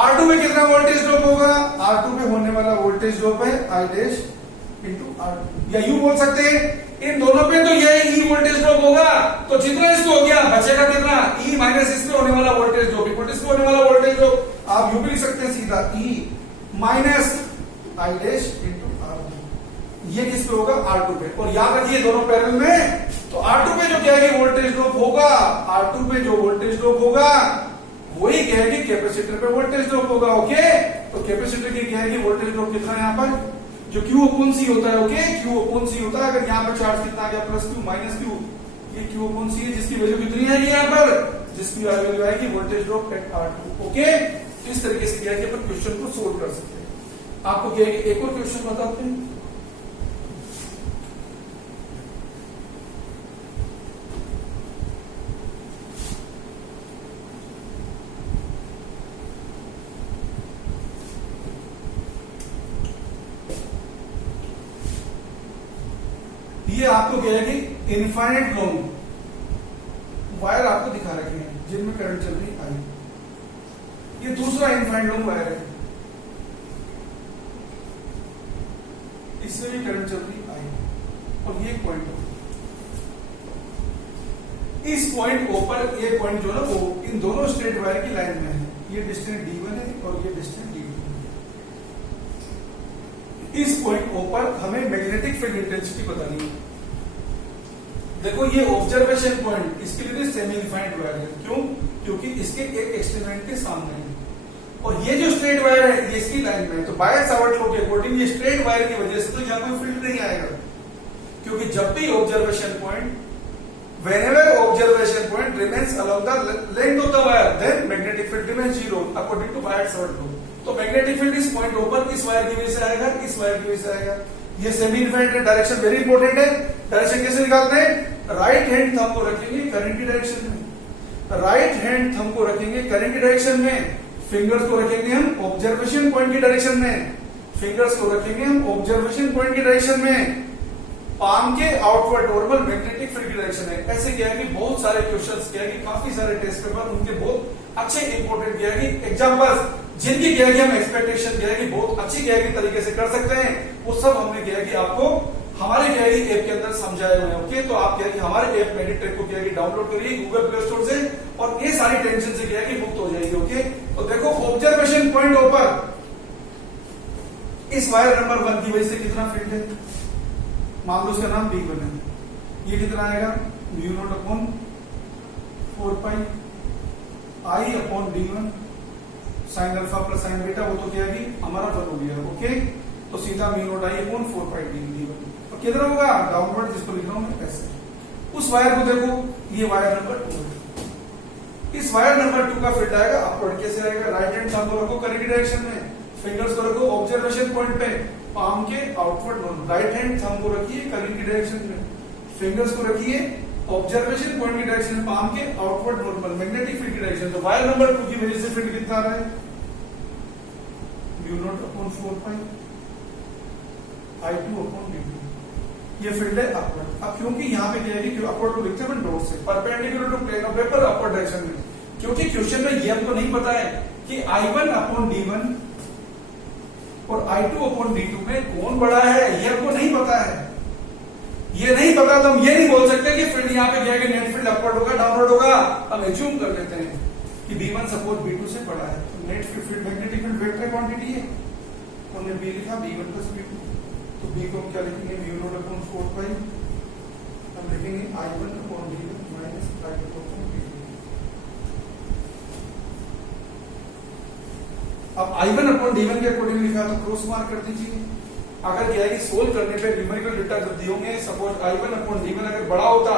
R2 में कितना voltage drop होगा? R2 में होने वाला वोल्टेज ड्रॉप है I डैश इंटू R2, या यूं बोल सकते हैं इन दोनों पे तो ये E वोल्टेज ड्रॉप होगा, तो जितना इसको हो गया बचेगा कितना? E माइनस इसमें होने वाला वोल्टेज ड्रॉप इक्वल इसमें होने वाला वोल्टेज ड्रॉप। आप यूं भी लिख सकते हैं सीधा E minus I dash into R2, ये किस पे होगा? R2 पे। और याद रखिए दोनों पैरेलल में, तो R2 पे जो क्या है वोल्टेज ड्रॉप होगा, R2 पे जो वोल्टेज ड्रॉप होगा वही क्या है कि कैपेसिटर पे वोल्टेज ड्रॉप होगा। ओके, तो कैपेसिटर की क्या है कि वोल्टेज ड्रॉप कितना है यहाँ पर? जो Q अपॉन C होता है। ओके, Q अपॉन C होता है। अगर यहाँ पर चार्ज कितना आ गया? प्लस Q माइनस Q, ये Q अपॉन C है, जिसकी वैल्यू कितनी है यहाँ पर? जिसकी वैल्यू आएगी voltage drop eight R2। Okay, इस तरीके से क्या है कि अपन क्वेश्चन को सोल्व कर सकते हैं। आपको क्या है कि एक और क्वेश्चन बताते हैं। ये आपको क्या है कि इनफाइनाइट लॉन्ग वायर आपको दिखा रखे हैं जिनमें करंट चल रही आई। ये दूसरा इनफाइनाइट लॉन्ग वायर है, इससे भी करंट चल रही आई, और ये पॉइंट हो, इस पॉइंट O पर ये पॉइंट जो है वो इन दोनों स्ट्रेट वायर की लाइन में है। ये डिस्टेंस D1 है और ये डिस्टेंस D2 है। इस पॉइंट O पर हमें मैग्नेटिक फील्ड इंटेंसिटी बतानी है। देखो ये ऑब्जर्वेशन पॉइंट, इसके लिए सेमी इनफाइनाइट वायर है। क्यों? क्योंकि इसके एक एक्सट्रीमिटी के सामने है, और ये जो स्ट्रेट वायर है ये इसकी लाइन में है। तो बाय सावर्ट लॉ के अकॉर्डिंग ये स्ट्रेट वायर की वजह से तो यहाँ कोई फील्ड नहीं आएगा, क्योंकि जब भी observation point, whenever observation point remains along the length of the wire, then magnetic field remains zero according to Biot-Savart law। तो मैग्नेटिक फील्ड इस पॉइंट ऊपर इस वायर की वजह से आएगा, इस वायर की वजह से आएगा। ये semi infinite direction very important है। डायरेक्शन कैसे निकालते हैं? राइट हैंड थंब को रखेंगे करंट की डायरेक्शन में, राइट हैंड थंब को रखेंगे करंट की डायरेक्शन में, फिंगर्स को रखेंगे हम ऑब्जर्वेशन पॉइंट की डायरेक्शन में, फिंगर्स को रखेंगे हम ऑब्जर्वेशन पॉइंट की डायरेक्शन में, पाम के आउटवर्ड नॉर्मल मैग्नेटिक फील्ड की डायरेक्शन है। ऐसे क्या है कि बहुत सारे क्वेश्चंस क्या है कि काफी सारे टेस्ट पेपर उनके बहुत अच्छे इंपॉर्टेंट क्या है कि एग्जांपल्स जिनकी क्या है कि हम एक्सपेक्टेशन क्या है कि बहुत अच्छी क्या है कि तरीके से कर सकते हैं, वो सब हमने क्या है कि आपको हमारे क्या है कि ऐप के अंदर समझाए हुए हैं। ओके, तो आप क्या है कि हमारे ऐप मेडिट्रेक को क्या है कि डाउनलोड करिए गूगल प्ले स्टोर से, और ये सारी टेंशन से क्या है कि मुक्त हो जाएगी। ओके, तो देखो ऑब्जर्वेशन पॉइंट ऊपर इस वायर नंबर 1 की वजह से कितना फील्ड है? मान लो उसका नाम B1 है, ये कितना आएगा? Mu naught upon 4 pi I upon D1 sine alpha plus sign beta, वो तो क्या है कि हमारा 1 हो गया। ओके, तो सीधा mu naught I upon 4 pi D1, और कितना होगा? डाउनवर्ड, जिसको लिख रहा हूं मैं ऐसे। उस वायर को देखो, ये वायर नंबर 2 है। इस वायर नंबर 2 का फील्ड आएगा अपवर्ड। कैसे आएगा? राइट हैंड थंब को रखो करंट की डायरेक्शन में, फिंगर्स को रखो ऑब्जर्वेशन पॉइंट पे, पाम के outward normal, right hand thumb को रखिए करंट की डायरेक्शन में, फिंगर्स को रखिए ऑब्जर्वेशन पॉइंट की डायरेक्शन में, पाम के आउटवर्ड नॉर्मल मैग्नेटिक फील्ड की डायरेक्शन। तो वायर नंबर 2 की वजह से फील्ड कितना आ रहा है? म्यू नॉट अपॉन 4 पाई I2 अपॉन D2, ये फील्ड है अपवर्ड। अब क्योंकि यहाँ पे क्या है कि अपवर्ड को लिखते हैं डॉट से, perpendicular to plane of paper upward direction में, क्योंकि क्वेश्चन में ये हमको नहीं पता है कि I1 अपॉन D1 और I2 अपॉन D2 में कौन बड़ा है, ये हमको नहीं पता है। ये नहीं पता तो हम ये नहीं बोल सकते कि फील्ड यहाँ पे क्या है कि नेट फील्ड अपवर्ड होगा डाउनवर्ड होगा। हम एज्यूम कर लेते हैं कि B1 सपोज B2 से बड़ा है, तो net field magnetic field vector quantity है, हमने B लिखा B1 प्लस B2, तो B को हम क्या लिखेंगे? म्यू नॉट अपॉन 4 पाई, हम लिखेंगे I1 upon D1 minus I2 upon D2। अब I1 अपॉन D1 के अकॉर्डिंग लिखा तो क्रॉस मार्क कर दीजिए। अगर क्या है कि सोल्व करने पे न्यूमेरिकल डेटा जब दिए होंगे, सपोज I1 अपॉन D1 अगर बड़ा होता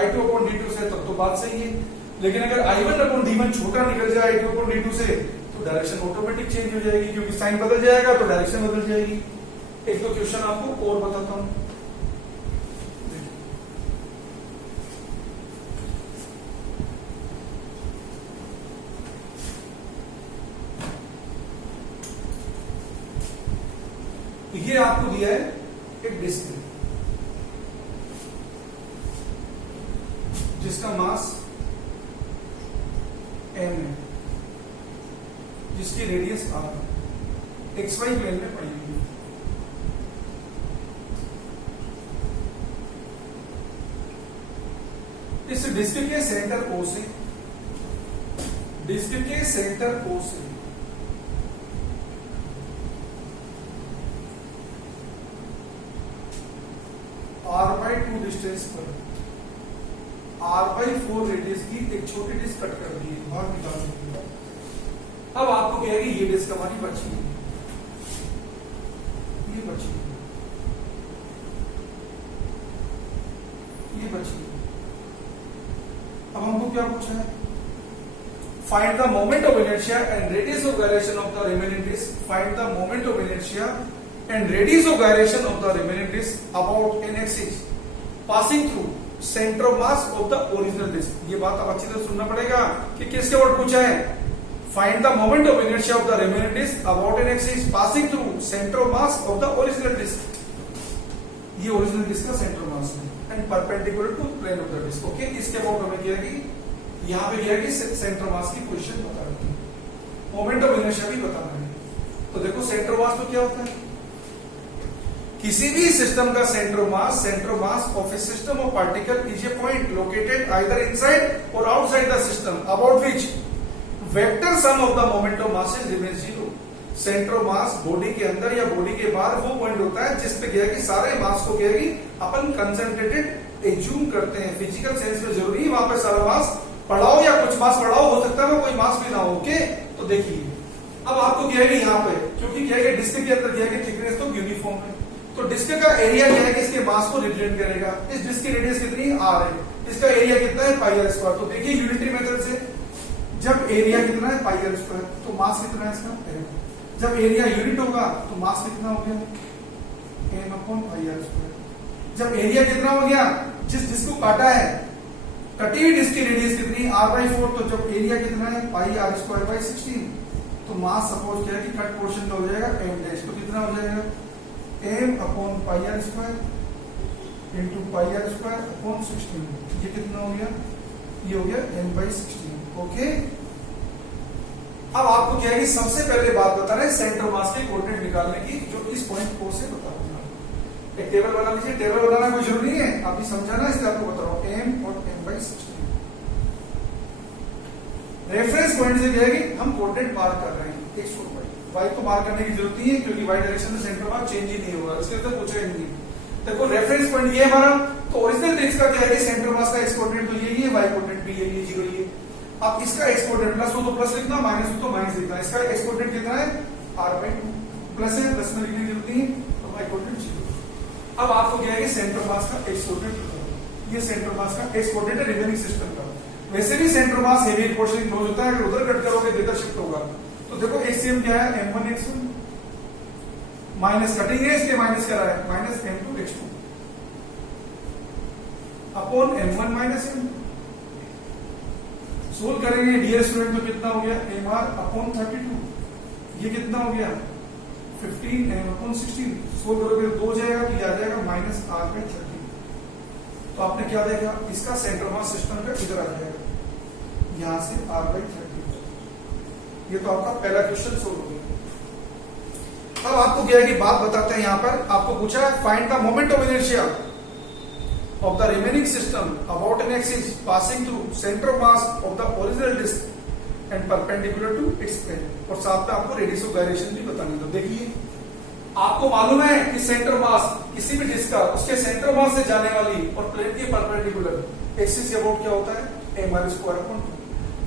I2 अपॉन D2 से, तब तो बात सही है। लेकिन अगर I1 अपॉन D1 छोटा निकल जाए I2 अपॉन D2 से, तो डायरेक्शन ऑटोमेटिक चेंज हो जाएगी, क्योंकि साइन बदल जाएगा तो डायरेक्शन बदल जाएगी। एक दो क्वेश्चन आपको और बताता हूं। ये आपको दिया है एक डिस्क जिसका मास m है, जिसकी रेडियस r XY प्लेन में पड़ी हुई है। इस डिस्क के सेंटर O से r/2 डिस्टेंस पर r/4 रेडियस की एक छोटी डिस्क कट कर दी है, बाहर निकाल दी है। अब आपको कहेगी ये डिस्क हमारी बची है, ये बची है, ये बची है। अब हमको क्या पूछा है? Find the moment of inertia and radius of gyration of the remaining disc. Find the moment of inertia and radius of gyration of the remaining disc about an axis passing through centre of mass of the original disc. ये बात अब अच्छी तरह सुनना पड़ेगा कि किसके word पूछा है। Find the moment of inertia of the remaining disc about an axis passing through centre of mass of the original disc. ये ओरिजिनल डिस्क का सेंटर ऑफ मास है and perpendicular to plane of the disc. Okay, इसके about हमें क्या है, यहां पे क्या है कि सेंटर मास की पोजीशन बता रही है, मोमेंट ऑफ इनर्शिया भी बता रही है। तो देखो सेंटर मास तो क्या होता है? किसी भी सिस्टम का centre mass of a system of particle is a point located either inside or outside the system about which vector sum of the moment of mass remain zero. Centre of mass body के अंदर या body के बाहर वो point होता है जिसपे क्या है कि सारे मास को क्या है कि अपन कंसंट्रेटेड एज्यूम करते हैं। फिजिकल सेंस में जरूरी वहां पे सारा मास पढ़ाओ या कुछ मास पढ़ाओ, हो सकता है कोई मास भी ना हो। ओके, तो देखिए अब आपको क्या है कि यहाँ पे क्योंकि क्या है कि डिस्क के अंदर क्या है कि थिकनेस तो यूनिफॉर्म है, तो डिस्क का एरिया क्या है कि इसके मास को रिप्रेजेंट करेगा। इस डिस्क की रेडियस कितनी r है, इसका एरिया कितना है πr²। तो देखिए यूनिटरी मेथड से जब एरिया कितना है πr², तो मास कितना है इसका m। जब एरिया यूनिट होगा तो मास कितना हो गया m/πr²। जब एरिया कितना हो गया, जिस डिस्क को काटा है कटी हुई डिस्क की रेडियस कितनी r/4, तो जब एरिया कितना है πr²/16, तो मास सपोज क्या है कि कट पोर्शन में हो जाएगा m', तो कितना हो जाएगा m/πr² into πr²/16। ये कितना हो गया, ये हो गया m/16। ओके, अब आपको क्या है कि सबसे पहले बात बता रहे हैं सेंटर मास के कोऑर्डिनेट निकालने की, जो इस पॉइंट को से बता रहा हूं। एक टेबल बना लीजिए, टेबल बनाना कोई जरूरी नहीं है, अभी समझाना इसलिए आपको बता रहा हूं m और m/16। रेफरेंस पॉइंट से क्या है कि हम कोऑर्डिनेट मार्क कर रहे हैं x और y। y को मार्क करने की जरूरत नहीं है क्योंकि y डायरेक्शन में सेंटर मास चेंज ही नहीं होगा, इसके अंदर पूछा ही नहीं। देखो रेफरेंस पॉइंट ये हमारा, तो ओरिजिनल डिस्क का क्या है कि सेंटर मास का x कोऑर्डिनेट तो यही है, y कोऑर्डिनेट भी यही है, 0 ही है। अब इसका x कोऑर्डिनेट प्लस हो तो प्लस लिखना, माइनस हो तो माइनस लिखना। इसका x कोऑर्डिनेट कितना है r/2, प्लस है, प्लस में लिखने की जरूरत नहीं, तो y कोऑर्डिनेट 0। अब आपको क्या है कि सेंटर मास का x कोऑर्डिनेट, ये सेंटर मास का x कोऑर्डिनेट है रिमेनिंग सिस्टम का। वैसे भी centre mass heavy portion close होता है, अगर उधर कट करोगे तो इधर शिफ्ट होगा। तो देखो HCM क्या है m1x1 माइनस कटिंग है, इसके माइनस करा है minus m2x2 upon m1 minus m। Solve करेंगे डियर स्टूडेंट, तो कितना हो गया mr/32। ये कितना हो गया 15m/16। सोल्व करोगे तो 2 हो जाएगा, तो ये आ जाएगा -r/30। तो आपने क्या देखा, इसका सेंटर मास सिस्टम का इधर आ जाएगा, यहां से r/30। ये तो आपका पहला क्वेश्चन सोल्व हो गया। अब आपको क्या है कि बात बताते हैं, यहां पर आपको पूछा है find the moment of inertia of the remaining system about an axis passing through center of mass of the original disk and perpendicular to its plane। और साथ में आपको रेडियस ऑफ गायरेशन भी बतानी। तो देखिए आपको मालूम है कि सेंटर मास किसी भी डिस्क का उसके सेंटर मास से जाने वाली और प्लेन के परपेंडिकुलर एक्सिस के अबाउट क्या होता है mr²/2।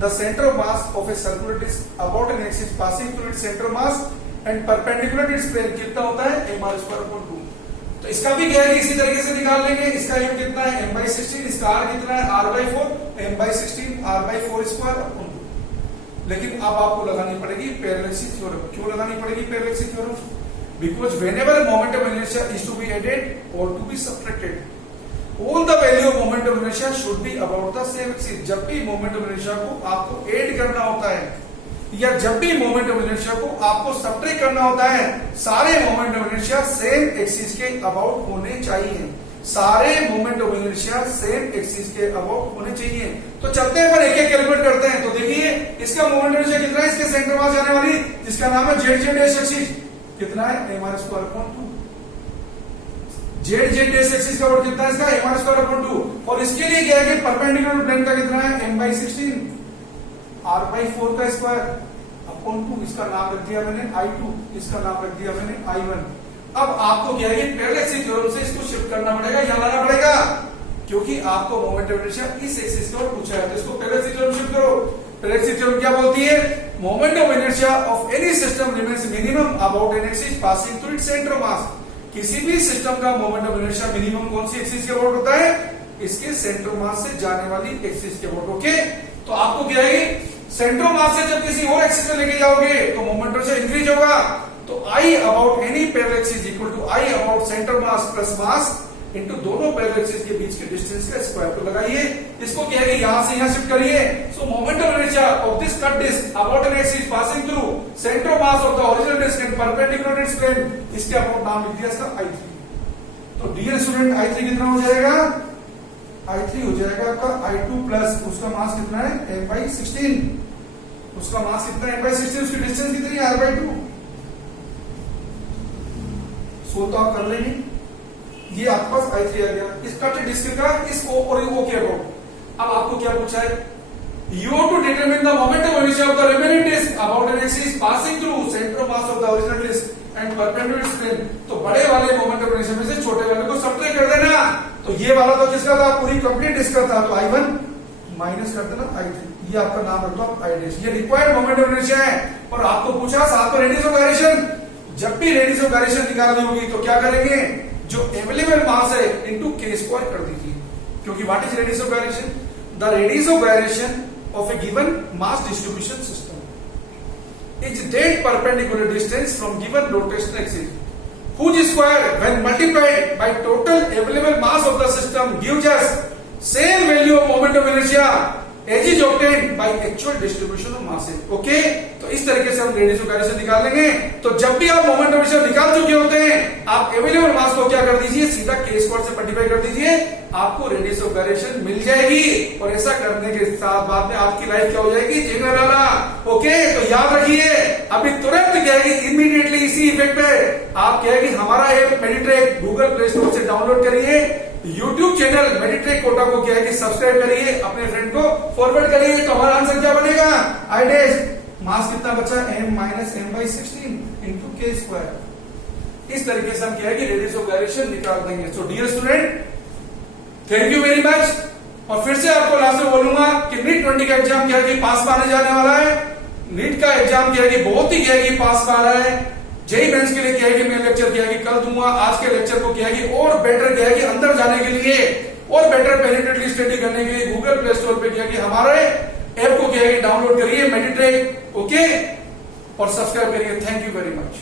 The centre of mass of a circular disc about an axis passing through its centre mass and perpendicular to its plane कितना होता है mr²/2। तो इसका भी क्या है इसी तरीके से निकाल लेंगे। इसका m कितना है m/16, इसका r कितना है r/4, m/16 r/4²/2। लेकिन अब आपको लगानी पड़ेगी पैरेलैक्सी थ्योरम। क्यों लगानी पड़ेगी parallel axis theorem? Because whenever moment of inertia is to be added or to be subtracted, all the value of moment of inertia should be about the same axis. जब भी मोमेंट ऑफ इनर्शिया को आपको add करना होता है या जब भी मोमेंट ऑफ इनर्शिया को आपको सब्ट्रैक्ट करना होता है, सारे moment of inertia same axis के अबाउट होने चाहिए। सारे moment of inertia same axis के अबाउट होने चाहिए। तो चलते हैं पर एक एक कैलकुलेट करते हैं। तो देखिए इसका मोमेंट ऑफ इनर्शिया कितना है, इसके सेंटर मास जाने वाली जिसका नाम है जेड जेड एस एक्सिस कितना है mr²/2। Z Z S axis का वोट कितना है इसका mr²/2। और इसके लिए क्या है कि परपेंडिकुलर प्लेन का कितना है m/16 r/4 का स्क्वायर अपॉन 2। इसका नाम रख दिया मैंने I2, इसका नाम रख दिया मैंने I1। अब आपको क्या है पैरेलल एक्सिस थ्योरम से इसको शिफ्ट करना पड़ेगा, यहां लाना पड़ेगा, क्योंकि आपको मोमेंट ऑफ इनर्शिया इस एक्सिस का पूछा है। तो इसको पैरेलल एक्सिस थ्योरम शिफ्ट करो। पैरेलल एक्सिस थ्योरम क्या बोलती है, moment of inertia of any system remains minimum about an axis passing through its centre of मास। किसी भी सिस्टम का मोमेंट ऑफ इनर्शिया मिनिमम कौन सी एक्सिस के अबाउट होता है, इसके सेंटर ऑफ मास से जाने वाली एक्सिस के अबाउट। ओके, तो आपको क्या है सेंटर ऑफ मास से जब किसी और एक्सिस में लेके जाओगे तो मोमेंट ऑफ इनर्शिया इंक्रीज होगा। तो I about any parallel axis equal to I about centre mass plus mass into दोनों पैरेलल एक्सिस के बीच के डिस्टेंस का स्क्वायर। तो लगाइए इसको क्या है यहां से यहां शिफ्ट करिए। So moment of inertia of this cut disc about an axis passing through centre of mass of the original disc and perpendicular its plane, इसके अबाउट नाम लिख दिया इसका I3। तो डियर स्टूडेंट I3 कितना हो जाएगा, I3 हो जाएगा आपका I2 प्लस उसका मास कितना है m/16, उसका मास कितना है m/16, उसकी डिस्टेंस कितनी है r/2। सो तो आप कर लेंगे, ये आपके पास I3 आ गया। इस कट डिस्क का इस O और O के अबाउट। अब आपको क्या पूछा है, you have to determine the moment of inertia of the remaining disk about an axis passing through center of mass of the original disk and perpendicular its plane। तो बड़े वाले मोमेंट ऑफ इनर्शिया में से छोटे वाले को subtract कर देना। तो ये वाला तो किसका था, पूरी कंप्लीट डिस्क का था, तो I1 माइनस कर देना I3। ये आपका नाम रख दो I डैश। ये रिक्वायर्ड मोमेंट ऑफ इनर्शिया है। और आपको पूछा साथ में रेडियस ऑफ गायरेशन। जब भी रेडियस ऑफ गायरेशन निकालनी होगी तो क्या करेंगे, जो अवेलेबल मास है इनटू k² कर दीजिए, क्योंकि what is radius of gyration, the radius of gyration of A given mass distribution system is that perpendicular distance from given rotational axis whose square when multiplied by total available mass of the system gives us same value of moment of inertia as is obtained by actual distribution of masses। Okay, तो इस तरीके से हम radius of gyration निकाल लेंगे। तो जब भी आप मोमेंट ऑफ इनर्शिया निकाल चुके होते हैं, आप अवेलेबल मास को क्या कर दीजिए, सीधा k² से मल्टीप्लाई कर दीजिए, आपको रेडियस ऑफ गायरेशन मिल जाएगी। और ऐसा करने के साथ बाद में आपकी लाइफ क्या हो जाएगी, जनरल वाला। ओके, तो याद रखिए अभी तुरंत क्या है इमीडिएटली इसी इफेक्ट पे आप क्या है कि हमारा ऐप मेडिट्रैक गूगल प्ले स्टोर से डाउनलोड करिए, यूट्यूब चैनल मेडिट्रैक कोटा को क्या है कि सब्सक्राइब करिए, अपने फ्रेंड को फॉरवर्ड करिए। तो हमारा आंसर क्या बनेगा, I डैश मास कितना बचा m/16 इंटू k²। इस तरीके से हम क्या है कि रेडियस ऑफ गायरेशन निकाल देंगे। So dear student thank you very much. और फिर से आपको लास्ट में बोलूंगा कि नीट 20 का एग्जाम क्या है कि पास पाने जाने वाला है। नीट का एग्जाम क्या है कि बहुत ही क्या है कि पास पा रहा है। जेई मेंस के लिए क्या है कि मैं लेक्चर क्या है कि कल दूंगा। आज के लेक्चर को क्या है कि और बेटर क्या है कि अंदर जाने के लिए और बेटर पेनिट्रेटली स्टडी करने के लिए गूगल प्ले स्टोर पे क्या है कि हमारे ऐप को क्या है कि डाउनलोड करिए मेडिट्रैक। ओके, और सब्सक्राइब करिए। Thank you very much.